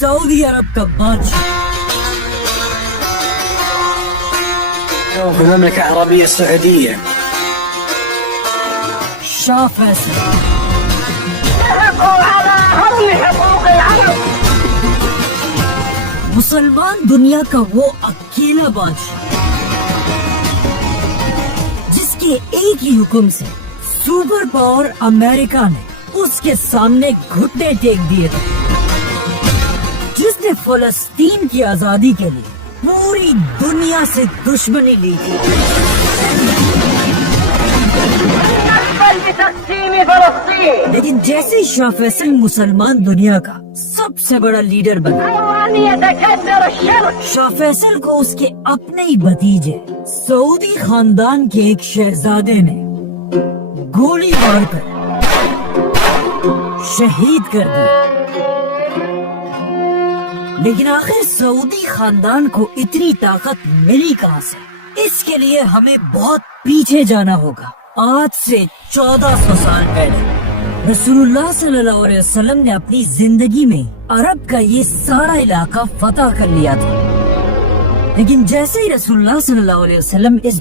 Saudi अरब का बादशाह في المملكة العربية السعودية शाह फैसल। मुसलमान दुनिया का वो अकेला बादशाह जिसके एक ही हुक्म से सुपर पावर अमेरिका ने उसके सामने घुटने टेक दिए थे, जिसने फलस्तीन की आजादी के लिए पूरी दुनिया से दुश्मनी ली थी। लेकिन जैसे ही शाह फैसल मुसलमान दुनिया का सबसे बड़ा लीडर बना, शाह फैसल को उसके अपने ही भतीजे सऊदी खानदान के एक शहजादे ने गोली मारकर शहीद कर दिया। लेकिन आखिर सऊदी खानदान को इतनी ताकत मिली कहां से? इसके लिए हमें बहुत पीछे जाना होगा। आज से 1400 साल पहले रसूलुल्लाह सल्लल्लाहु अलैहि वसल्लम ने अपनी जिंदगी में अरब का ये सारा इलाका फतह कर लिया था। लेकिन जैसे ही रसूलुल्लाह सल्लल्लाहु अलैहि वसल्लम इस